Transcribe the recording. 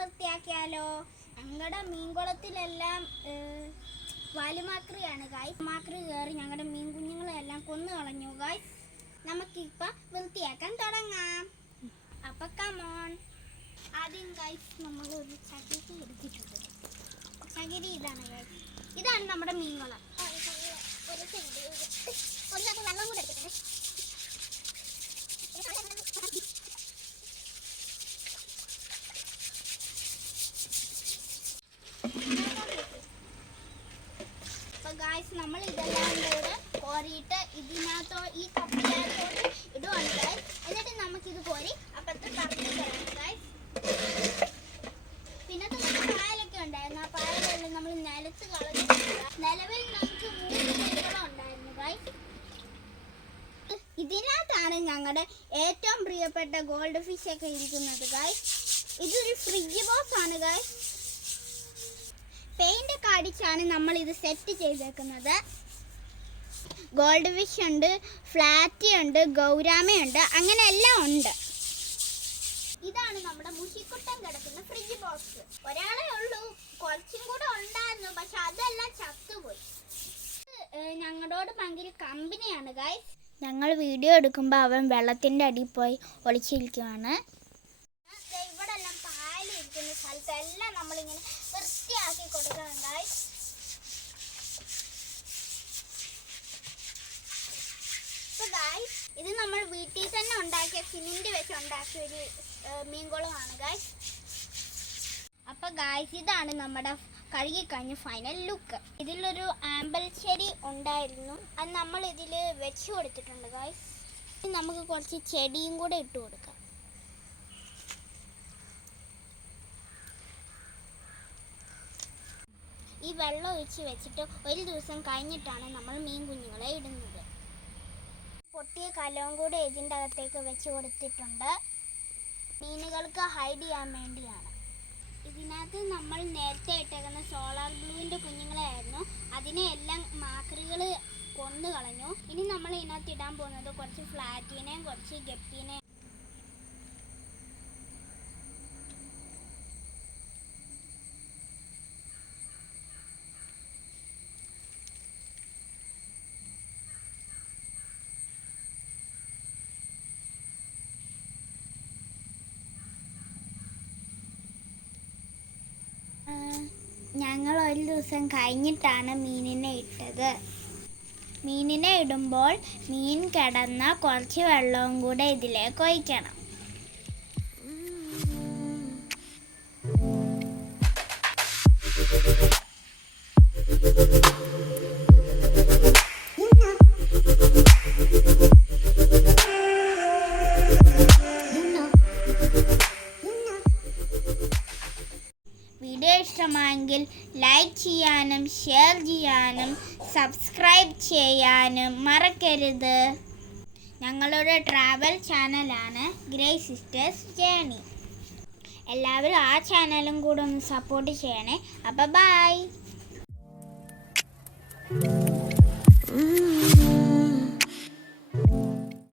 വൃത്തിയാക്കിയാലോ? ഞങ്ങളുടെ മീൻകുളത്തിലെല്ലാം വാലുമാക്രിയാണ് ഗായ്സ്. മാക്രി കയറി ഞങ്ങളുടെ മീൻ കുഞ്ഞുങ്ങളെല്ലാം കൊന്നു കളഞ്ഞു ഗായ്സ്. നമുക്കിപ്പോൾ വൃത്തിയാക്കാൻ തുടങ്ങാം. അപ്പം കമോൺ. ആദ്യം ഗായ്സ് നമ്മൾ ഒരു ചകിരി എടുത്തിട്ടുണ്ട്. ചകിരി ഇതാണ് ഗായ്സ്. ഇതാണ് നമ്മുടെ മീൻകുളം. ഒരു വെള്ളം കൂടെ എടുത്തിട്ടുണ്ട്. ഗായ്സ് നമ്മൾ ഇതെല്ലാം കൂടെ കോരിയിട്ട് ഇതിനകത്തോ ഈ കപ്പിനകത്തോട്ട് ഇടുവാണ് ഗായ്സ്. എന്നിട്ട് നമുക്കിത് കോരി അപ്പുറത്ത് പറമ്പിൽ കളയാം ഗായ്സ്. പിന്നത്തെ നമുക്ക് പായലൊക്കെ ഉണ്ടായിരുന്നു. ആ പായലെല്ലാം നമ്മൾ നിലത്ത് കളഞ്ഞിട്ടില്ല. നിലവിൽ നമുക്ക് 3 മീനുകളും ഉണ്ടായിരുന്നു ഗായ്സ്. ഇതിനകത്താണ് ഞങ്ങളുടെ ഏറ്റവും പ്രിയപ്പെട്ട ഗോൾഡ് ഫിഷ് ഒക്കെ ഇരിക്കുന്നത് ഗായ്സ്. ഇതൊരു ഫ്രിഡ്ജ് ബോക്സ് ആണ് ഗായ്സ്. പെയിന്റ് ഒക്കെ അടിച്ചാണ് നമ്മൾ ഇത് സെറ്റ് ചെയ്തേക്കുന്നത്. ഗോൾഡ് ഫിഷ് ഉണ്ട്, ഫ്ലാറ്റി ഉണ്ട്, ഗൗരാമയുണ്ട്, അങ്ങനെ എല്ലാം ഉണ്ട്. ഇതാണ് നമ്മുടെ മുഷിക്കുട്ടൻ കിടക്കുന്ന ഫ്രിഡ്ജ് ബോക്സ്. ഒരാളെ ഉള്ളൂ, കുറച്ചും കൂടെ ഉണ്ടായിരുന്നു, പക്ഷെ അതെല്ലാം ചത്തുപോയി. ഞങ്ങളോട് ഭയങ്കര കമ്പനിയാണ് ഗായ്സ്. ഞങ്ങൾ വീഡിയോ എടുക്കുമ്പോൾ അവൻ വെള്ളത്തിൻ്റെ അടിയിൽ പോയി ഒളിച്ചിരിക്കുവാണ്. ഇവിടെ എല്ലാം പാലിരിക്കുന്ന സ്ഥലത്തെല്ലാം നമ്മളിങ്ങനെ വൃത്തിയാക്കി കൊടുക്കണം ഗായ്സ്. അപ്പോൾ ഗായ്സ് ഇത് നമ്മൾ വീട്ടിൽ തന്നെ ഉണ്ടാക്കിയ സിമെൻറ്റ് വെച്ച് ഉണ്ടാക്കിയ ഒരു മീൻകുളമാണ് ഗായ്സ്. അപ്പോൾ ഗായ്സ് ഇതാണ് നമ്മുടെ കഴുകിക്കഴിഞ്ഞ് ഫൈനൽ ലുക്ക്. ഇതിലൊരു ആമ്പൽ ചെടി ഉണ്ടായിരുന്നു, അത് നമ്മൾ ഇതിൽ വെച്ച് കൊടുത്തിട്ടുണ്ട് ഗായ്സ്. നമുക്ക് കുറച്ച് ചെടിയും കൂടെ ഇട്ട് കൊടുക്കാം. ഈ വെള്ളം ഒഴിച്ച് വെച്ചിട്ട് ഒരു ദിവസം കഴിഞ്ഞിട്ടാണ് നമ്മൾ മീൻ കുഞ്ഞുങ്ങളെ ഇടുന്നത്. പൊട്ടിയ കലവും കൂടെ ഇതിൻ്റെ അകത്തേക്ക് വെച്ച് കൊടുത്തിട്ടുണ്ട്. മീനുകൾക്ക് ഹൈഡ് ചെയ്യാൻ വേണ്ടിയാണ്. ഇതിനകത്ത് നമ്മൾ നേരത്തെ ഇട്ടേക്കുന്ന സോളാർ ബ്ലൂവിൻ്റെ കുഞ്ഞുങ്ങളായിരുന്നു. അതിനെ എല്ലാം മാക്രികൾ കൊന്നു കളഞ്ഞു. ഇനി നമ്മൾ ഇതിനകത്ത് ഇടാൻ പോകുന്നത് കുറച്ച് ഫ്ലാറ്റിനെയും കുറച്ച് ഗപ്പിനെയും. ഞങ്ങൾ ഒരു ദിവസം കഴിഞ്ഞിട്ടാണ് മീനിനെ ഇട്ടത്. മീനിനെ ഇടുമ്പോൾ മീൻ കിടന്ന കുറച്ച് വെള്ളവും കൂടെ ഇതിലേക്ക് ഒഴിക്കണം. വീഡിയോ ഇഷ്ടമായെങ്കിൽ ലൈക്ക് ചെയ്യാനും ഷെയർ ചെയ്യാനും സബ്സ്ക്രൈബ് ചെയ്യാനും മറക്കരുത്. ഞങ്ങളുടെ ട്രാവൽ ചാനലാണ് ഗ്രേ സിസ്റ്റേഴ്സ് ജേണി. എല്ലാവരും ആ ചാനലും കൂടെ ഒന്ന് സപ്പോർട്ട് ചെയ്യണേ. അപ്പോൾ ബൈ.